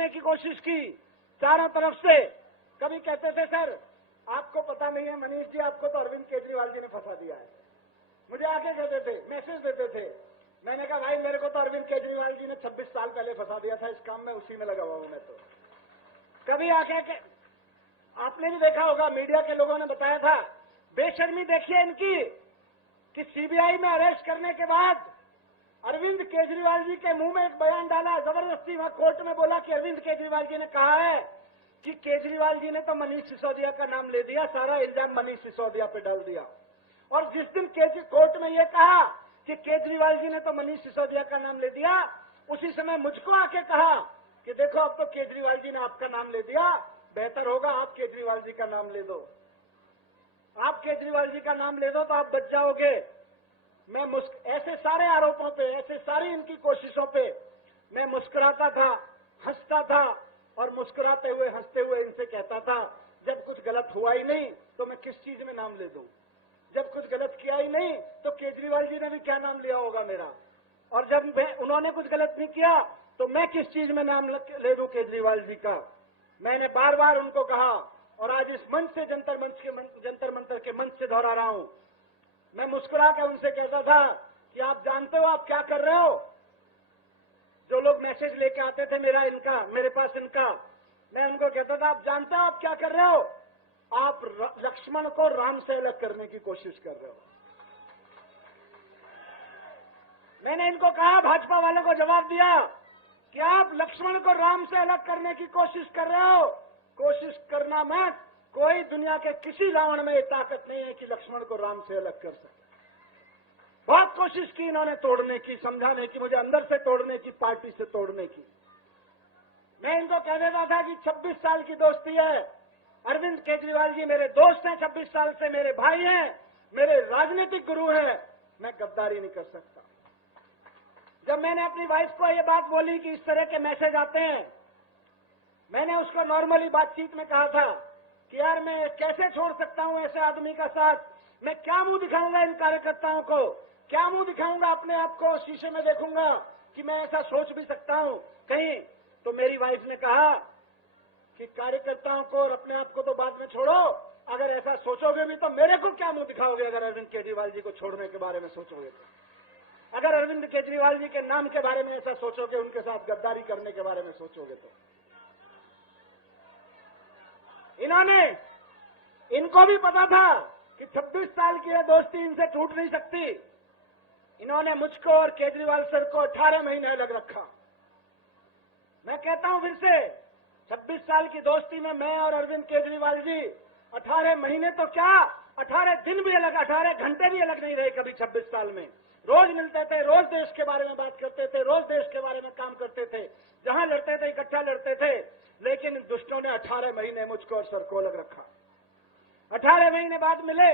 करने की कोशिश की चारों तरफ से। कभी कहते थे सर आपको पता नहीं है मनीष जी, आपको तो अरविंद केजरीवाल जी ने फंसा दिया है। मुझे आके कहते थे, मैसेज देते थे। मैंने कहा भाई मेरे को तो अरविंद केजरीवाल जी ने 26 साल पहले फंसा दिया था, इस काम में उसी में लगा हुआ हूं मैं तो। कभी आके आपने भी देखा होगा, मीडिया के लोगों ने बताया था, बेशर्मी देखिए इनकी कि सीबीआई में अरेस्ट करने के बाद अरविंद केजरीवाल जी के मुंह में एक बयान डाला, जबरदस्ती वहां कोर्ट में बोला कि अरविंद केजरीवाल जी ने कहा है कि केजरीवाल जी ने तो मनीष सिसोदिया का नाम ले दिया, सारा इल्जाम मनीष सिसोदिया पे डाल दिया। और जिस दिन कोर्ट में यह कहा कि केजरीवाल जी ने तो मनीष सिसोदिया का नाम ले दिया, उसी समय मुझको आके कहा कि देखो अब तो केजरीवाल जी ने आपका नाम ले दिया, बेहतर होगा आप केजरीवाल जी का नाम ले दो, आप केजरीवाल जी का नाम ले दो तो आप बच जाओगे। मैं ऐसे सारे आरोपों पे, ऐसे सारी इनकी कोशिशों पे मैं मुस्कुराता था, हंसता था, और मुस्कुराते हुए हंसते हुए इनसे कहता था जब कुछ गलत हुआ ही नहीं तो मैं किस चीज में नाम ले दूं, जब कुछ गलत किया ही नहीं तो केजरीवाल जी ने भी क्या नाम लिया होगा मेरा, और जब उन्होंने कुछ गलत नहीं किया तो मैं किस चीज में नाम ले दूं केजरीवाल जी का। मैंने बार बार उनको कहा, और आज इस मंच से जंतर मंतर के मंच से दोहरा रहा हूं। मैं मुस्कुरा कर उनसे कहता था कि आप जानते हो आप क्या कर रहे हो। जो लोग मैसेज लेके आते थे मेरे पास इनका, मैं उनको कहता था आप जानते हो आप क्या कर रहे हो, आप लक्ष्मण को राम से अलग करने की कोशिश कर रहे हो। मैंने इनको कहा, भाजपा वालों को जवाब दिया कि आप लक्ष्मण को राम से अलग करने की कोशिश कर रहे हो। कोशिश करना मत, कोई दुनिया के किसी रावण में ये ताकत नहीं है कि लक्ष्मण को राम से अलग कर सके। बहुत कोशिश की इन्होंने तोड़ने की, समझाने की, मुझे अंदर से तोड़ने की, पार्टी से तोड़ने की। मैं इनको कह देता था कि 26 साल की दोस्ती है, अरविंद केजरीवाल जी मेरे दोस्त हैं, 26 साल से मेरे भाई हैं, मेरे राजनीतिक गुरु हैं, मैं गद्दारी नहीं कर सकता। जब मैंने अपनी वाइफ को ये बात बोली कि इस तरह के मैसेज आते हैं, मैंने उसको नॉर्मली बातचीत में कहा था कि यार मैं कैसे छोड़ सकता हूं ऐसे आदमी का साथ, मैं क्या मुंह दिखाऊंगा इन कार्यकर्ताओं को, क्या मुंह दिखाऊंगा अपने आप को, शीशे में देखूंगा कि मैं ऐसा सोच भी सकता हूं कहीं। तो मेरी वाइफ ने कहा कि कार्यकर्ताओं को और अपने आप को तो बाद में छोड़ो, अगर ऐसा सोचोगे भी तो मेरे को क्या मुंह दिखाओगे अगर अरविंद केजरीवाल जी को छोड़ने के बारे में सोचोगे तो, अगर अरविंद केजरीवाल जी के नाम के बारे में ऐसा सोचोगे, उनके साथ गद्दारी करने के बारे में सोचोगे तो। इनको भी पता था कि 26 साल की यह दोस्ती इनसे टूट नहीं सकती। इन्होंने मुझको और केजरीवाल सर को 18 महीने अलग रखा। मैं कहता हूं फिर से, 26 साल की दोस्ती में मैं और अरविंद केजरीवाल जी 18 महीने तो क्या, 18 दिन भी अलग, 18 घंटे भी अलग नहीं रहे कभी 26 साल में। रोज मिलते थे, रोज देश के बारे में बात करते थे, रोज देश के बारे में काम करते थे, जहां लड़ते थे इकट्ठा लड़ते थे। लेकिन दुष्टों ने 18 महीने मुझको और सर को अलग रखा। 18 महीने बाद मिले